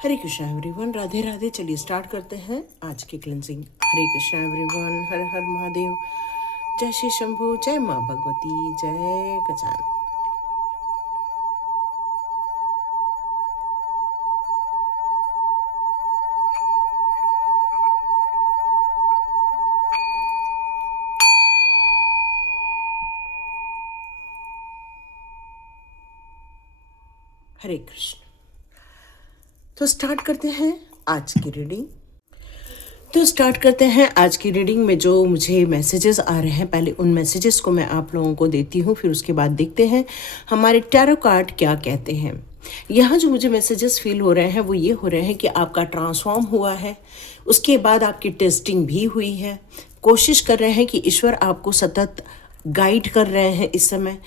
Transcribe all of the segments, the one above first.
हरे Krishna everyone, Radhe Radhe. चलिए start करते हैं आज की क्लेंजिंग। हरे कृष्णा एवरीवन, हर हर महादेव। जय श्री शंभू, जय माँ भगवती, जय गजान। हरे कृष्ण। तो स्टार्ट करते हैं आज की रीडिंग। आज की रीडिंग में जो मुझे मैसेजेस आ रहे हैं, पहले उन मैसेजेस को मैं आप लोगों को देती हूँ, फिर उसके बाद देखते हैं हमारे टैरो कार्ड क्या कहते हैं। यहाँ जो मुझे मैसेजेस फील हो रहे हैं वो ये हो रहे हैं कि आपका ट्रांसफॉर्म हुआ है, उसके बाद आपकी टेस्टिंग भी हुई है। कोशिश कर रहे हैं कि ईश्वर आपको सतत गाइड कर रहे हैं। इस समय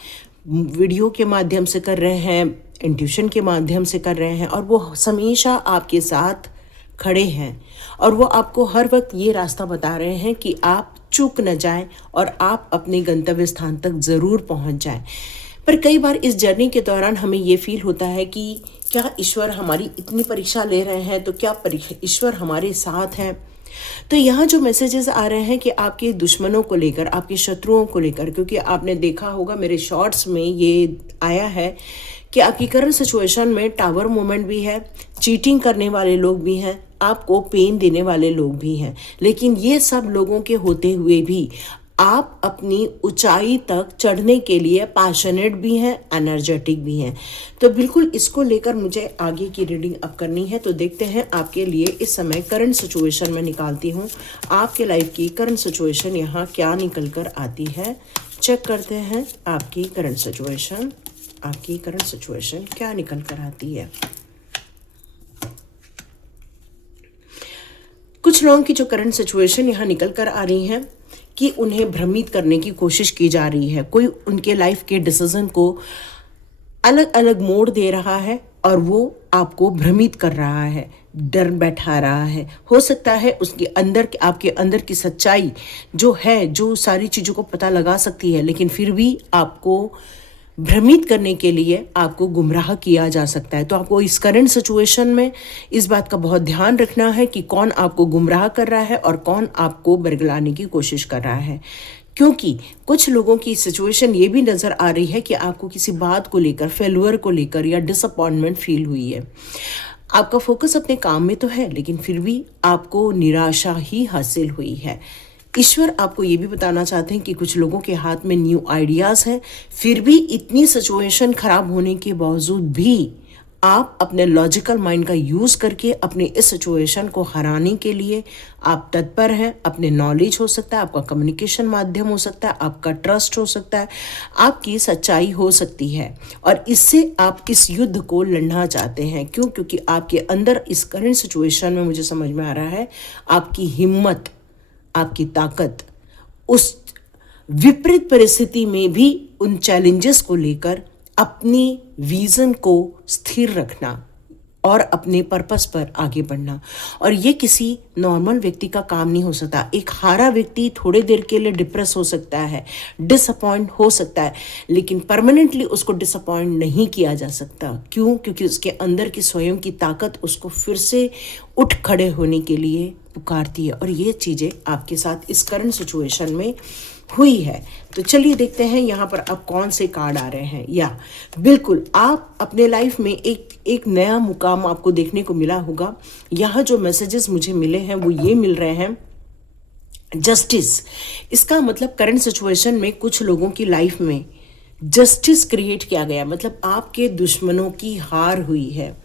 वीडियो के माध्यम से कर रहे हैं, इंट्यूशन के माध्यम से कर रहे हैं, और वो हमेशा आपके साथ खड़े हैं और वो आपको हर वक्त ये रास्ता बता रहे हैं कि आप चूक न जाएं और आप अपने गंतव्य स्थान तक ज़रूर पहुंच जाएं। पर कई बार इस जर्नी के दौरान हमें ये फील होता है कि क्या ईश्वर हमारी इतनी परीक्षा ले रहे हैं, तो क्या ईश्वर हमारे साथ हैं। तो यहाँ जो मैसेजेस आ रहे हैं कि आपके दुश्मनों को लेकर, आपके शत्रुओं को लेकर, क्योंकि आपने देखा होगा मेरे शॉर्ट्स में ये आया है कि आपकी करंट सिचुएशन में टावर मोमेंट भी है, चीटिंग करने वाले लोग भी हैं, आपको पेन देने वाले लोग भी हैं। लेकिन ये सब लोगों के होते हुए भी आप अपनी ऊंचाई तक चढ़ने के लिए पैशनेट भी हैं, एनर्जेटिक भी हैं। तो बिल्कुल इसको लेकर मुझे आगे की रीडिंग अब करनी है। तो देखते हैं आपके लिए इस समय करंट सिचुएशन में निकालती हूँ आपके लाइफ की करंट सिचुएशन यहाँ क्या निकल कर आती है। चेक करते हैं आपकी करंट सिचुएशन, आपकी करंट सिचुएशन क्या निकल कर आती है। कुछ लोगों की जो करंट सिचुएशन यहाँ निकल कर आ रही है कि उन्हें भ्रमित करने की कोशिश की जा रही है। कोई उनके लाइफ के डिसीजन को अलग अलग मोड़ दे रहा है और वो आपको भ्रमित कर रहा है, डर बैठा रहा है। हो सकता है उसके अंदर, आपके अंदर की सच्चाई जो है, जो सारी चीज़ों को पता लगा सकती है, लेकिन फिर भी आपको भ्रमित करने के लिए आपको गुमराह किया जा सकता है। तो आपको इस करंट सिचुएशन में इस बात का बहुत ध्यान रखना है कि कौन आपको गुमराह कर रहा है और कौन आपको बरगलाने की कोशिश कर रहा है। क्योंकि कुछ लोगों की सिचुएशन ये भी नज़र आ रही है कि आपको किसी बात को लेकर, फेलुअर को लेकर या डिसअपॉइंटमेंट फील हुई है। आपका फोकस अपने काम में तो है, लेकिन फिर भी आपको निराशा ही हासिल हुई है। ईश्वर आपको ये भी बताना चाहते हैं कि कुछ लोगों के हाथ में न्यू आइडियाज़ हैं, फिर भी इतनी सिचुएशन खराब होने के बावजूद भी आप अपने लॉजिकल माइंड का यूज़ करके अपने इस सिचुएशन को हराने के लिए आप तत्पर हैं। अपने नॉलेज हो सकता है, आपका कम्युनिकेशन माध्यम हो सकता है, आपका ट्रस्ट हो सकता है, आपकी सच्चाई हो सकती है, और इससे आप इस युद्ध को लड़ना चाहते हैं। क्यों? क्योंकि आपके अंदर इस करंट सिचुएशन में मुझे समझ में आ रहा है आपकी हिम्मत, आपकी ताकत, उस विपरीत परिस्थिति में भी उन चैलेंजेस को लेकर अपनी विजन को स्थिर रखना और अपने पर्पस पर आगे बढ़ना। और ये किसी नॉर्मल व्यक्ति का काम नहीं हो सकता। एक हारा व्यक्ति थोड़े देर के लिए डिप्रेस हो सकता है, डिसअपॉइंट हो सकता है, लेकिन परमानेंटली उसको डिसअपॉइंट नहीं किया जा सकता। क्यों? क्योंकि उसके अंदर की स्वयं की ताकत उसको फिर से उठ खड़े होने के लिए पुकारती है। और ये चीज़ें आपके साथ इस करंट सिचुएशन में हुई है। तो चलिए देखते हैं यहाँ पर अब कौन से कार्ड आ रहे हैं। या बिल्कुल आप अपने लाइफ में एक नया मुकाम आपको देखने को मिला होगा। यहाँ जो मैसेजेस मुझे मिले हैं वो ये मिल रहे हैं, जस्टिस। इसका मतलब करंट सिचुएशन में कुछ लोगों की लाइफ में जस्टिस क्रिएट किया गया, मतलब आपके दुश्मनों की हार हुई है,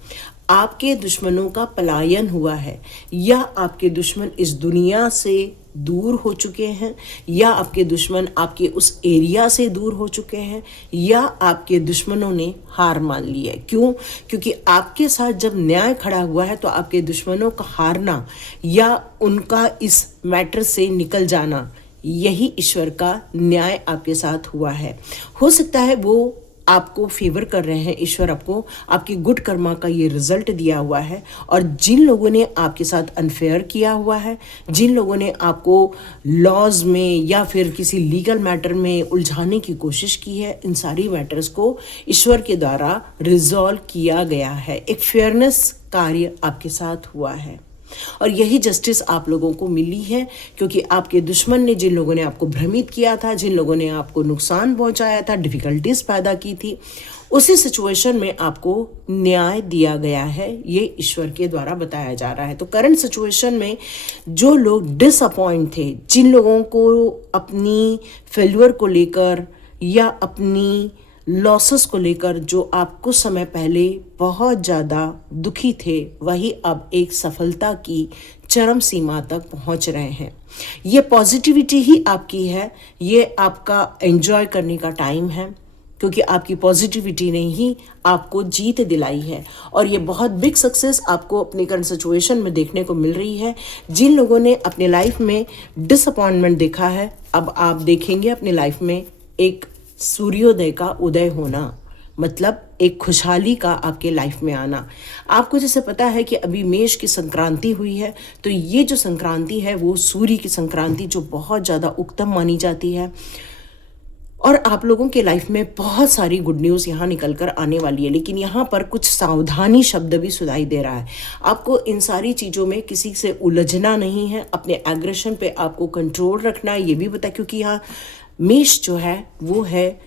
आपके दुश्मनों का पलायन हुआ है, या आपके दुश्मन इस दुनिया से दूर हो चुके हैं, या आपके दुश्मन आपके उस एरिया से दूर हो चुके हैं, या आपके दुश्मनों ने हार मान ली है। क्यों? क्योंकि आपके साथ जब न्याय खड़ा हुआ है तो आपके दुश्मनों का हारना या उनका इस मैटर से निकल जाना, यही ईश्वर का न्याय आपके साथ हुआ है। हो सकता है वो आपको फेवर कर रहे हैं, ईश्वर आपको आपकी गुड कर्मा का ये रिजल्ट दिया हुआ है। और जिन लोगों ने आपके साथ अनफेयर किया हुआ है, जिन लोगों ने आपको लॉज में या फिर किसी लीगल मैटर में उलझाने की कोशिश की है, इन सारी मैटर्स को ईश्वर के द्वारा रिजॉल्व किया गया है। एक फेयरनेस कार्य आपके साथ हुआ है और यही जस्टिस आप लोगों को मिली है, क्योंकि आपके दुश्मन ने, जिन लोगों ने आपको भ्रमित किया था, जिन लोगों ने आपको नुकसान पहुंचाया था, डिफिकल्टीज पैदा की थी, उसी सिचुएशन में आपको न्याय दिया गया है, ये ईश्वर के द्वारा बताया जा रहा है। तो करंट सिचुएशन में जो लोग डिसअपॉइंट थे, जिन लोगों को अपनी फेल्यूर को लेकर या अपनी लॉसेस को लेकर, जो आप कुछ समय पहले बहुत ज़्यादा दुखी थे, वही अब एक सफलता की चरम सीमा तक पहुंच रहे हैं। ये पॉजिटिविटी ही आपकी है, ये आपका एंजॉय करने का टाइम है, क्योंकि आपकी पॉजिटिविटी ने ही आपको जीत दिलाई है। और ये बहुत बिग सक्सेस आपको अपनी करंट सिचुएशन में देखने को मिल रही है। जिन लोगों ने अपने लाइफ में डिसअपॉइंटमेंट देखा है, अब आप देखेंगे अपने लाइफ में एक सूर्योदय का उदय होना, मतलब एक खुशहाली का आपके लाइफ में आना। आपको जैसे पता है कि अभी मेष की संक्रांति हुई है, तो ये जो संक्रांति है वो सूर्य की संक्रांति, जो बहुत ज़्यादा उत्तम मानी जाती है। और आप लोगों के लाइफ में बहुत सारी गुड न्यूज़ यहाँ निकल कर आने वाली है, लेकिन यहाँ पर कुछ सावधानी शब्द भी सुनाई दे रहा है। आपको इन सारी चीज़ों में किसी से उलझना नहीं है, अपने एग्रेशन पे आपको कंट्रोल रखना है, ये भी बता, क्योंकि यहाँ मेष जो है वो है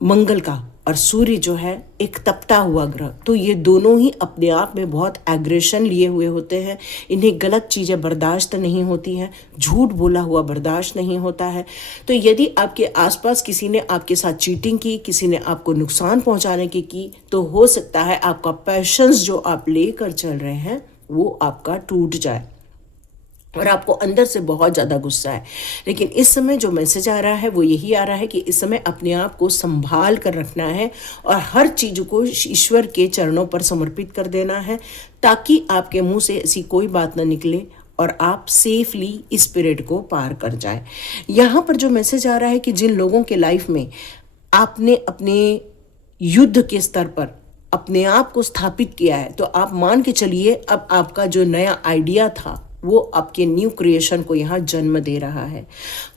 मंगल का और सूर्य जो है एक तपता हुआ ग्रह। तो ये दोनों ही अपने आप में बहुत एग्रेशन लिए हुए होते हैं। इन्हें गलत चीज़ें बर्दाश्त नहीं होती हैं, झूठ बोला हुआ बर्दाश्त नहीं होता है। तो यदि आपके आसपास किसी ने आपके साथ चीटिंग की, किसी ने आपको नुकसान पहुंचाने की, तो हो सकता है आपका पैशंस जो आप लेकर चल रहे हैं वो आपका टूट जाए और आपको अंदर से बहुत ज़्यादा गुस्सा है। लेकिन इस समय जो मैसेज आ रहा है वो यही आ रहा है कि इस समय अपने आप को संभाल कर रखना है और हर चीज़ को ईश्वर के चरणों पर समर्पित कर देना है, ताकि आपके मुंह से ऐसी कोई बात ना निकले और आप सेफली इस पीरियड को पार कर जाए। यहाँ पर जो मैसेज आ रहा है कि जिन लोगों के लाइफ में आपने अपने युद्ध के स्तर पर अपने आप को स्थापित किया है, तो आप मान के चलिए अब आपका जो नया आइडिया था वो आपके न्यू क्रिएशन को यहाँ जन्म दे रहा है।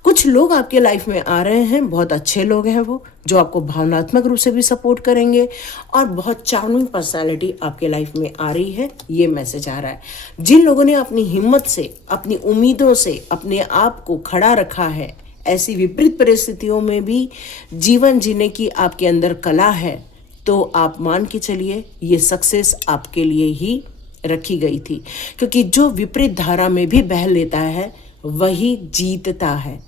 कुछ लोग आपके लाइफ में आ रहे हैं, बहुत अच्छे लोग हैं वो, जो आपको भावनात्मक रूप से भी सपोर्ट करेंगे और बहुत चार्मिंग पर्सनालिटी आपके लाइफ में आ रही है, ये मैसेज आ रहा है। जिन लोगों ने अपनी हिम्मत से, अपनी उम्मीदों से अपने आप को खड़ा रखा है, ऐसी विपरीत परिस्थितियों में भी जीवन जीने की आपके अंदर कला है, तो आप मान के चलिए ये सक्सेस आपके लिए ही रखी गई थी, क्योंकि जो विपरीत धारा में भी बह लेता है वही जीतता है।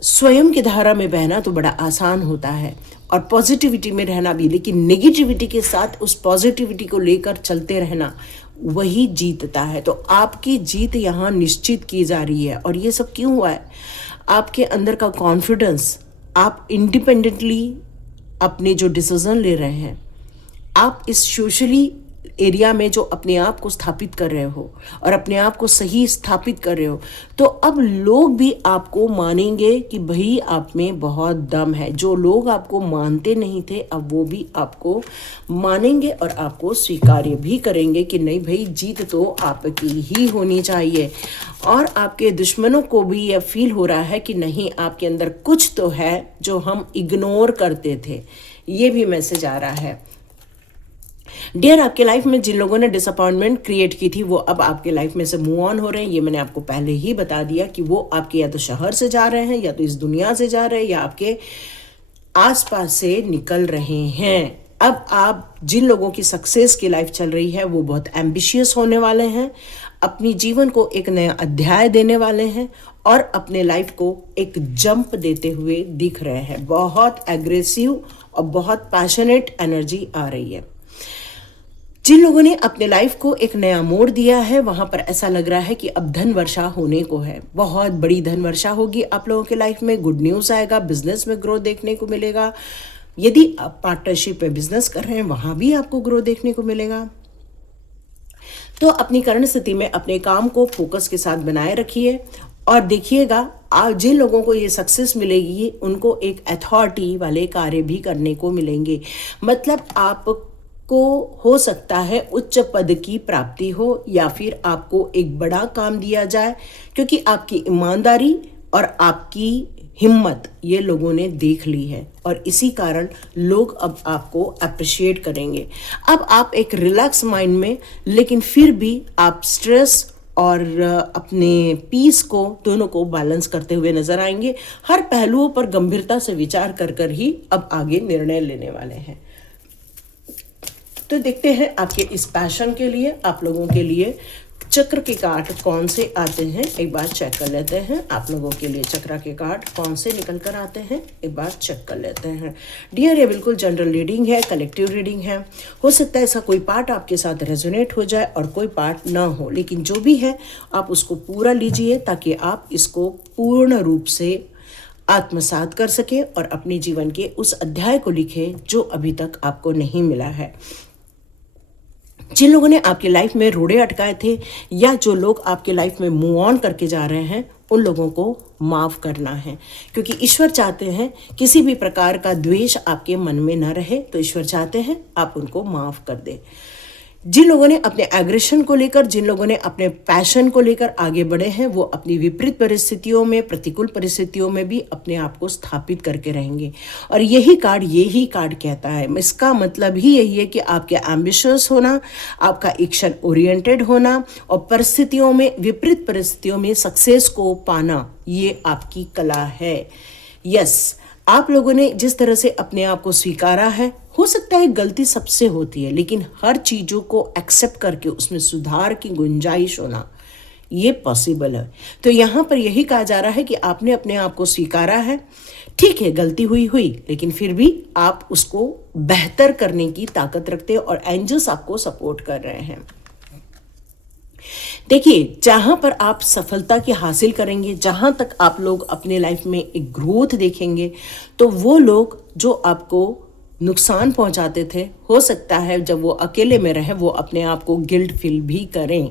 स्वयं की धारा में बहना तो बड़ा आसान होता है और पॉजिटिविटी में रहना भी, लेकिन नेगेटिविटी के साथ उस पॉजिटिविटी को लेकर चलते रहना वही जीतता है। तो आपकी जीत यहाँ निश्चित की जा रही है। और ये सब क्यों हुआ है? आपके अंदर का कॉन्फिडेंस, आप इंडिपेंडेंटली अपने जो डिसीजन ले रहे हैं, आप इस सोशली एरिया में जो अपने आप को स्थापित कर रहे हो और अपने आप को सही स्थापित कर रहे हो, तो अब लोग भी आपको मानेंगे कि भाई आप में बहुत दम है। जो लोग आपको मानते नहीं थे अब वो भी आपको मानेंगे और आपको स्वीकार्य भी करेंगे कि नहीं भाई, जीत तो आपकी ही होनी चाहिए। और आपके दुश्मनों को भी यह फील हो रहा है कि नहीं, आपके अंदर कुछ तो है जो हम इग्नोर करते थे। ये भी मैसेज आ रहा है। डियर, आपके लाइफ में जिन लोगों ने डिसअपॉइंटमेंट क्रिएट की थी वो अब आपके लाइफ में से मूव ऑन हो रहे हैं। ये मैंने आपको पहले ही बता दिया कि वो आपके या तो शहर से जा रहे हैं, या तो इस दुनिया से जा रहे हैं, या आपके आसपास से निकल रहे हैं। अब आप जिन लोगों की सक्सेस की लाइफ चल रही है वो बहुत एम्बिशियस होने वाले हैं, अपनी जीवन को एक नया अध्याय देने वाले हैं और अपने लाइफ को एक जंप देते हुए दिख रहे हैं। बहुत एग्रेसिव और बहुत पैशनेट एनर्जी आ रही है। जिन लोगों ने अपने लाइफ को एक नया मोड़ दिया है वहां पर ऐसा लग रहा है कि अब धन वर्षा होने को है। बहुत बड़ी धन वर्षा होगी आप लोगों के लाइफ में। गुड न्यूज़ आएगा, बिजनेस में ग्रोथ देखने को मिलेगा। यदि आप पार्टनरशिप में बिजनेस कर रहे हैं वहां भी आपको ग्रोथ देखने को मिलेगा। तो अपनी करंट स्थिति में अपने काम को फोकस के साथ बनाए रखिए और देखिएगा, जिन लोगों को ये सक्सेस मिलेगी उनको एक अथॉरिटी वाले कार्य भी करने को मिलेंगे। मतलब आपको हो सकता है उच्च पद की प्राप्ति हो, या फिर आपको एक बड़ा काम दिया जाए, क्योंकि आपकी ईमानदारी और आपकी हिम्मत ये लोगों ने देख ली है, और इसी कारण लोग अब आपको अप्रिशिएट करेंगे। अब आप एक रिलैक्स माइंड में, लेकिन फिर भी आप स्ट्रेस और अपने पीस को दोनों को बैलेंस करते हुए नजर आएंगे। हर पहलुओं पर गंभीरता से विचार कर कर ही अब आगे निर्णय लेने वाले हैं। तो देखते हैं आपके इस पैशन के लिए, आप लोगों के लिए चक्र के कार्ड कौन से आते हैं, एक बार चेक कर लेते हैं। आप लोगों के लिए चक्र के कार्ड कौन से निकल कर आते हैं, एक बार चेक कर लेते हैं। डियर, ये बिल्कुल जनरल रीडिंग है, कलेक्टिव रीडिंग है। हो सकता है ऐसा कोई पार्ट आपके साथ रेजोनेट हो जाए और कोई पार्ट ना हो, लेकिन जो भी है आप उसको पूरा लीजिए, ताकि आप इसको पूर्ण रूप से आत्मसात कर सके और अपने जीवन के उस अध्याय को लिखे जो अभी तक आपको नहीं मिला है। जिन लोगों ने आपकी लाइफ में रोड़े अटकाए थे, या जो लोग आपके लाइफ में मूव ऑन करके जा रहे हैं, उन लोगों को माफ़ करना है, क्योंकि ईश्वर चाहते हैं किसी भी प्रकार का द्वेष आपके मन में न रहे। तो ईश्वर चाहते हैं आप उनको माफ़ कर दें। जिन लोगों ने अपने एग्रेशन को लेकर, जिन लोगों ने अपने पैशन को लेकर आगे बढ़े हैं, वो अपनी विपरीत परिस्थितियों में, प्रतिकूल परिस्थितियों में भी अपने आप को स्थापित करके रहेंगे। और यही कार्ड कहता है, इसका मतलब ही यही है कि आपके एम्बिशियस होना, आपका एक्शन ओरिएंटेड होना और परिस्थितियों में, विपरीत परिस्थितियों में सक्सेस को पाना, ये आपकी कला है। यस, आप लोगों ने जिस तरह से अपने आप को स्वीकारा है, हो सकता है गलती सबसे होती है, लेकिन हर चीज़ों को एक्सेप्ट करके उसमें सुधार की गुंजाइश होना, ये पॉसिबल है। तो यहाँ पर यही कहा जा रहा है कि आपने अपने आप को स्वीकारा है। ठीक है, गलती हुई, लेकिन फिर भी आप उसको बेहतर करने की ताकत रखते हैं और एंजल्स आपको सपोर्ट कर रहे हैं। देखिए, जहां पर आप सफलता की हासिल करेंगे, जहां तक आप लोग अपने लाइफ में एक ग्रोथ देखेंगे, तो वो लोग जो आपको नुकसान पहुंचाते थे, हो सकता है जब वो अकेले में रहे वो अपने आप को गिल्ट फील भी करें,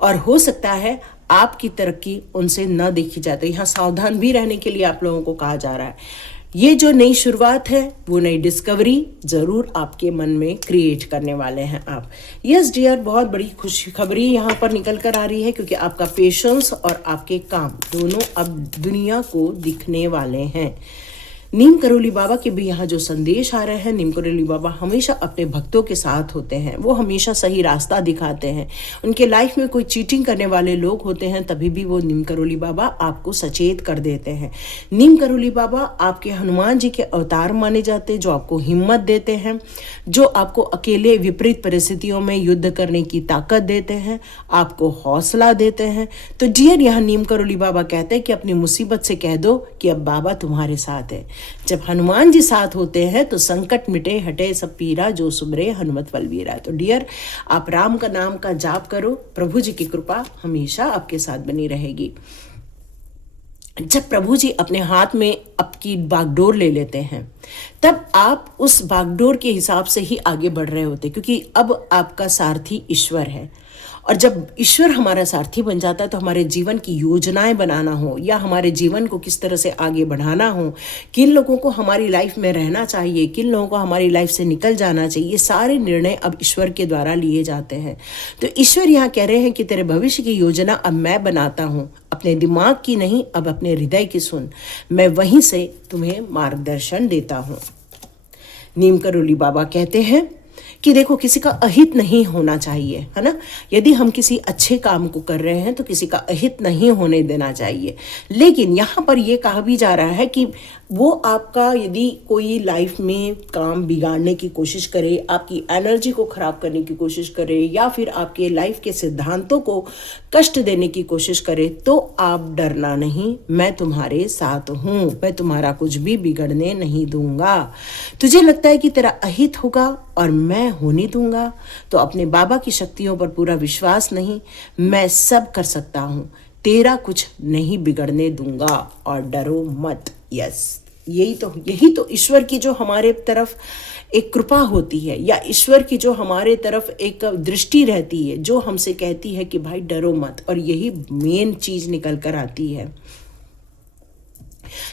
और हो सकता है आपकी तरक्की उनसे न देखी जाए। तो यहाँ सावधान भी रहने के लिए आप लोगों को कहा जा रहा है। ये जो नई शुरुआत है, वो नई डिस्कवरी ज़रूर आपके मन में क्रिएट करने वाले हैं आप। यस डियर, बहुत बड़ी खुशखबरी यहाँ पर निकल कर आ रही है, क्योंकि आपका पेशेंस और आपके काम दोनों अब दुनिया को दिखने वाले हैं। नीम करोली बाबा के भी यहाँ जो संदेश आ रहे हैं, नीम करोली बाबा हमेशा अपने भक्तों के साथ होते हैं, वो हमेशा सही रास्ता दिखाते हैं। उनके लाइफ में कोई चीटिंग करने वाले लोग होते हैं, तभी भी वो नीम करोली बाबा आपको सचेत कर देते हैं। नीम करोली बाबा आपके हनुमान जी के अवतार माने जाते हैं, जो आपको हिम्मत देते हैं, जो आपको अकेले विपरीत परिस्थितियों में युद्ध करने की ताकत देते हैं, आपको हौसला देते हैं। तो डियर, यहाँ नीम करोली बाबा कहते हैं कि अपनी मुसीबत से कह दो कि अब बाबा तुम्हारे साथ है। जब हनुमान जी साथ होते हैं तो संकट मिटे, हटे सब पीरा, जो सुमरे हनुमत बलबीरा। तो डियर, आप राम का नाम का जाप करो, प्रभु जी की कृपा हमेशा आपके साथ बनी रहेगी। जब प्रभु जी अपने हाथ में आपकी बागडोर ले लेते हैं, तब आप उस बागडोर के हिसाब से ही आगे बढ़ रहे होते, क्योंकि अब आपका सारथी ईश्वर है। और जब ईश्वर हमारा सारथी बन जाता है, तो हमारे जीवन की योजनाएं बनाना हो, या हमारे जीवन को किस तरह से आगे बढ़ाना हो, किन लोगों को हमारी लाइफ में रहना चाहिए, किन लोगों को हमारी लाइफ से निकल जाना चाहिए, सारे निर्णय अब ईश्वर के द्वारा लिए जाते हैं। तो ईश्वर यहाँ कह रहे हैं कि तेरे भविष्य की योजना अब मैं बनाता हूँ, अपने दिमाग की नहीं, अब अपने हृदय की सुन, मैं वहीं से तुम्हें मार्गदर्शन देता हूँ। नीम करोली बाबा कहते हैं कि देखो, किसी का अहित नहीं होना चाहिए, है ना। यदि हम किसी अच्छे काम को कर रहे हैं तो किसी का अहित नहीं होने देना चाहिए। लेकिन यहाँ पर यह कहा भी जा रहा है कि वो आपका, यदि कोई लाइफ में काम बिगाड़ने की कोशिश करे, आपकी एनर्जी को खराब करने की कोशिश करे, या फिर आपके लाइफ के सिद्धांतों को कष्ट देने की कोशिश करे, तो आप डरना नहीं, मैं तुम्हारे साथ हूँ, मैं तुम्हारा कुछ भी बिगड़ने नहीं दूंगा। तुझे लगता है कि तेरा अहित होगा और मैं होने दूंगा, तो अपने बाबा की शक्तियों पर पूरा विश्वास नहीं, मैं सब कर सकता हूँ, तेरा कुछ नहीं बिगड़ने दूंगा और डरो मत। यस, यही तो ईश्वर की जो हमारे तरफ एक कृपा होती है या ईश्वर की जो हमारे तरफ एक दृष्टि रहती है जो हमसे कहती है कि भाई डरो मत, और यही मेन चीज निकल कर आती है।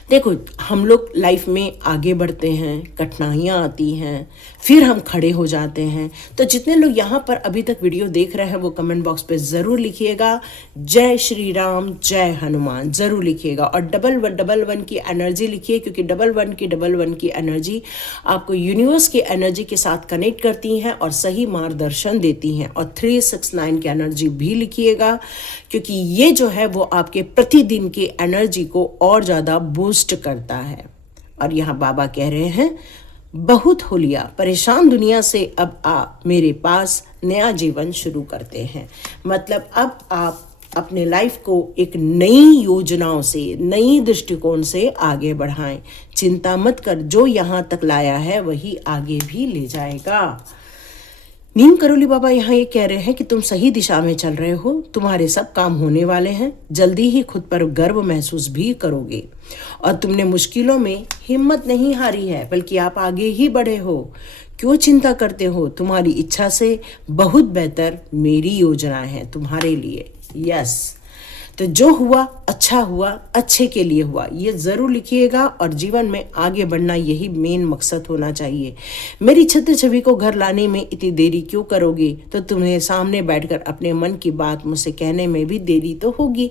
देखो, हम लोग लाइफ में आगे बढ़ते हैं, कठिनाइयाँ आती हैं, फिर हम खड़े हो जाते हैं। तो जितने लोग यहाँ पर अभी तक वीडियो देख रहे हैं वो कमेंट बॉक्स पे ज़रूर लिखिएगा जय श्री राम, जय हनुमान, ज़रूर लिखिएगा। और 1111 की एनर्जी लिखिए, क्योंकि 11 की एनर्जी आपको यूनिवर्स की एनर्जी के साथ कनेक्ट करती हैं और सही मार्गदर्शन देती हैं। और 369 की एनर्जी भी लिखिएगा, क्योंकि ये जो है वो आपके प्रतिदिन की एनर्जी को और ज़्यादा बूस्ट करता है। और यहाँ बाबा कह रहे हैं, बहुत हो लिया परेशान दुनिया से, अब आप मेरे पास नया जीवन शुरू करते हैं। मतलब अब आप अपने लाइफ को एक नई योजनाओं से, नई दृष्टिकोण से आगे बढ़ाएं। चिंता मत कर, जो यहाँ तक लाया है वही आगे भी ले जाएगा। नीम करोली बाबा यहाँ ये कह रहे हैं कि तुम सही दिशा में चल रहे हो, तुम्हारे सब काम होने वाले हैं, जल्दी ही खुद पर गर्व महसूस भी करोगे। और तुमने मुश्किलों में हिम्मत नहीं हारी है, बल्कि आप आगे ही बढ़े हो। क्यों चिंता करते हो? तुम्हारी इच्छा से बहुत बेहतर मेरी योजना है तुम्हारे लिए। यस, तो जो हुआ अच्छा हुआ, अच्छे के लिए हुआ, ये ज़रूर लिखिएगा। और जीवन में आगे बढ़ना यही मेन मकसद होना चाहिए। मेरी छत्र छवि को घर लाने में इतनी देरी क्यों करोगे? तो तुम्हें सामने बैठकर अपने मन की बात मुझसे कहने में भी देरी तो होगी।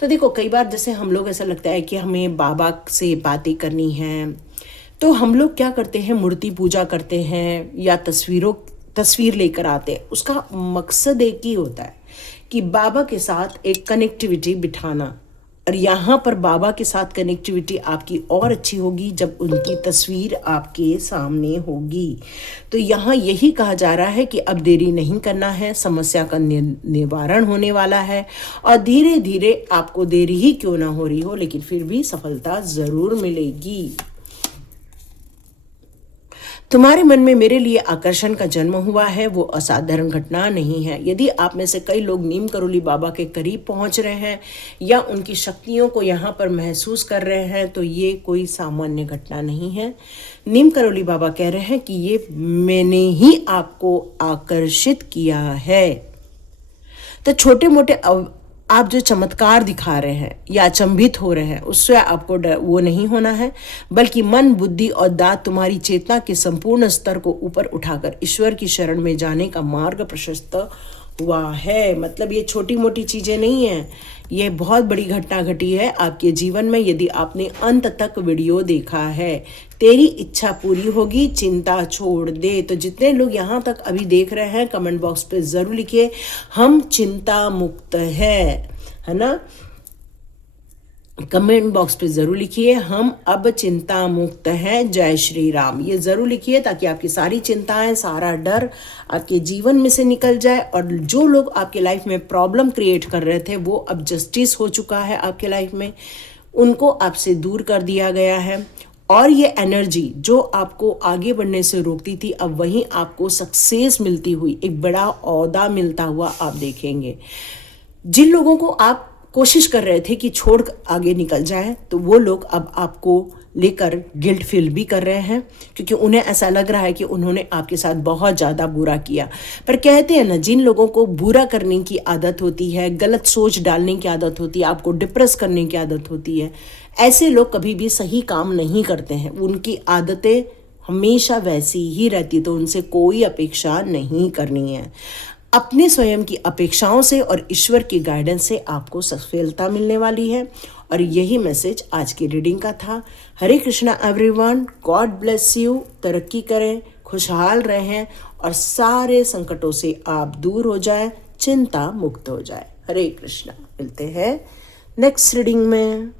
तो देखो, कई बार जैसे हम लोग ऐसा लगता है कि हमें बाबा से बातें करनी है, तो हम लोग क्या करते हैं, मूर्ति पूजा करते हैं या तस्वीर लेकर आते हैं। उसका मकसद एक ही होता है कि बाबा के साथ एक कनेक्टिविटी बिठाना। और यहाँ पर बाबा के साथ कनेक्टिविटी आपकी और अच्छी होगी जब उनकी तस्वीर आपके सामने होगी। तो यहाँ यही कहा जा रहा है कि अब देरी नहीं करना है, समस्या का निवारण होने वाला है। और धीरे धीरे आपको देरी ही क्यों ना हो रही हो, लेकिन फिर भी सफलता ज़रूर मिलेगी। तुम्हारे मन में मेरे लिए आकर्षण का जन्म हुआ है, वो असाधारण घटना नहीं है। यदि आप में से कई लोग नीम करोली बाबा के करीब पहुंच रहे हैं या उनकी शक्तियों को यहाँ पर महसूस कर रहे हैं, तो ये कोई सामान्य घटना नहीं है। नीम करोली बाबा कह रहे हैं कि ये मैंने ही आपको आकर्षित किया है। तो छोटे मोटे आप जो चमत्कार दिखा रहे हैं या अचंभित हो रहे हैं, उससे आपको वो नहीं होना है, बल्कि मन, बुद्धि और दात तुम्हारी चेतना के संपूर्ण स्तर को ऊपर उठाकर ईश्वर की शरण में जाने का मार्ग प्रशस्त हुआ है। मतलब ये छोटी मोटी चीज़ें नहीं हैं, ये बहुत बड़ी घटना घटी है आपके जीवन में। यदि आपने अंत तक वीडियो देखा है, तेरी इच्छा पूरी होगी, चिंता छोड़ दे। तो जितने लोग यहाँ तक अभी देख रहे हैं, कमेंट बॉक्स पे ज़रूर लिखिए, हम चिंता मुक्त है ना। कमेंट बॉक्स पे ज़रूर लिखिए, हम अब चिंता मुक्त हैं, जय श्री राम। ये ज़रूर लिखिए ताकि आपकी सारी चिंताएं, सारा डर आपके जीवन में से निकल जाए। और जो लोग आपके लाइफ में प्रॉब्लम क्रिएट कर रहे थे, वो अब जस्टिस हो चुका है आपके लाइफ में, उनको आपसे दूर कर दिया गया है। और ये एनर्जी जो आपको आगे बढ़ने से रोकती थी, अब वहीं आपको सक्सेस मिलती हुई, एक बड़ा ओहदा मिलता हुआ आप देखेंगे। जिन लोगों को आप कोशिश कर रहे थे कि छोड़ आगे निकल जाए, तो वो लोग अब आपको लेकर गिल्ट फील भी कर रहे हैं, क्योंकि उन्हें ऐसा लग रहा है कि उन्होंने आपके साथ बहुत ज़्यादा बुरा किया। पर कहते हैं ना, जिन लोगों को बुरा करने की आदत होती है, गलत सोच डालने की आदत होती है, आपको डिप्रेस करने की आदत होती है, ऐसे लोग कभी भी सही काम नहीं करते हैं। उनकी आदतें हमेशा वैसी ही रहती, तो उनसे कोई अपेक्षा नहीं करनी है। अपने स्वयं की अपेक्षाओं से और ईश्वर की गाइडेंस से आपको सफलता मिलने वाली है। और यही मैसेज आज की रीडिंग का था। Hare Krishna everyone, God bless you. तरक्की करें, खुशहाल रहें और सारे संकटों से आप दूर हो जाएं, चिंता मुक्त हो जाए। हरे कृष्णा। मिलते हैं नेक्स्ट रीडिंग में।